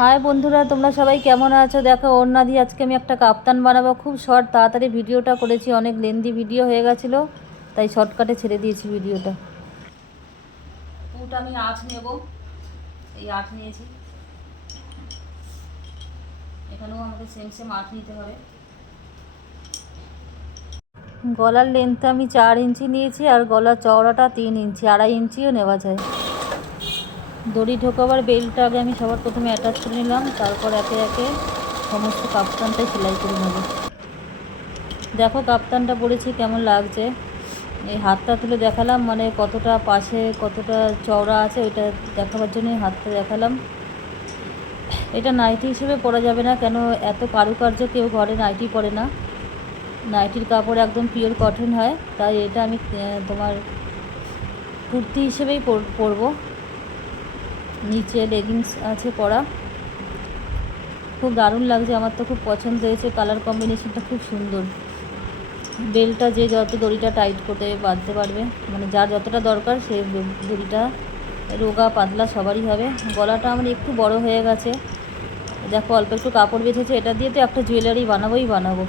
High বন্ধুরা, তোমরা সবাই কেমন আছো? দেখো, ওড়না দিয়ে আজকে আমি একটা কাপ্তান বানাবো। খুব শর্ট, তাড়াতাড়ি ভিডিওটা করেছি, অনেক লেন্দি ভিডিও হয়ে গেছিলো, তাই শর্টকাটে ছেড়ে দিয়েছি ভিডিওটা। পুরোটা আমি আঁচ নেব, এই আঁচ নিয়েছি, এখানেও আমাকে সেম সেম আঁচ নিতে হবে। গলার লেন্থটা আমি 4 ইঞ্চি নিয়েছি, আর গলার চওড়াটা 3 ইঞ্চি, 2.5 ইঞ্চিও নেওয়া যায়। দড়ি ঢোকাবার বেল্টটা আগে আমি সবার প্রথমে অ্যাটাচ করে নিলাম, তারপর একে একে সমস্ত কাপ্তানটাই সেলাই করে নেব। দেখো কাপ্তানটা পরেছি কেমন লাগছে, এই হাতটা তুলে দেখালাম, মানে কতটা পাশে কতটা চওড়া আছে ওইটা দেখাবার জন্যই হাতটা দেখালাম। এটা নাইটি হিসেবে পরা যাবে না, কেন এত কারুকার্য কেউ ঘরে নাইটি পরে না, নাইটির কাপড় একদম পিওর কটন হয়, তাই এটা আমি তোমার কুর্তি হিসেবেই পরবো। নিচে লেগিংস আছে পরা, খুব দারুণ লাগছে, আমার তো খুব পছন্দ হয়েছে, কালার কম্বিনেশনটা খুব সুন্দর। বেলটা যে যত দড়িটা টাইট করে বাঁধতে পারবে, মানে যার যতটা দরকার সে দড়িটা রোগা পাতলা সবারই হবে। গলাটা আমার একটু বড় হয়ে গেছে, দেখো অল্প একটু কাপড় বেঁচেছে, এটা দিয়ে তো একটা জুয়েলারি বানাবোই বানাবো।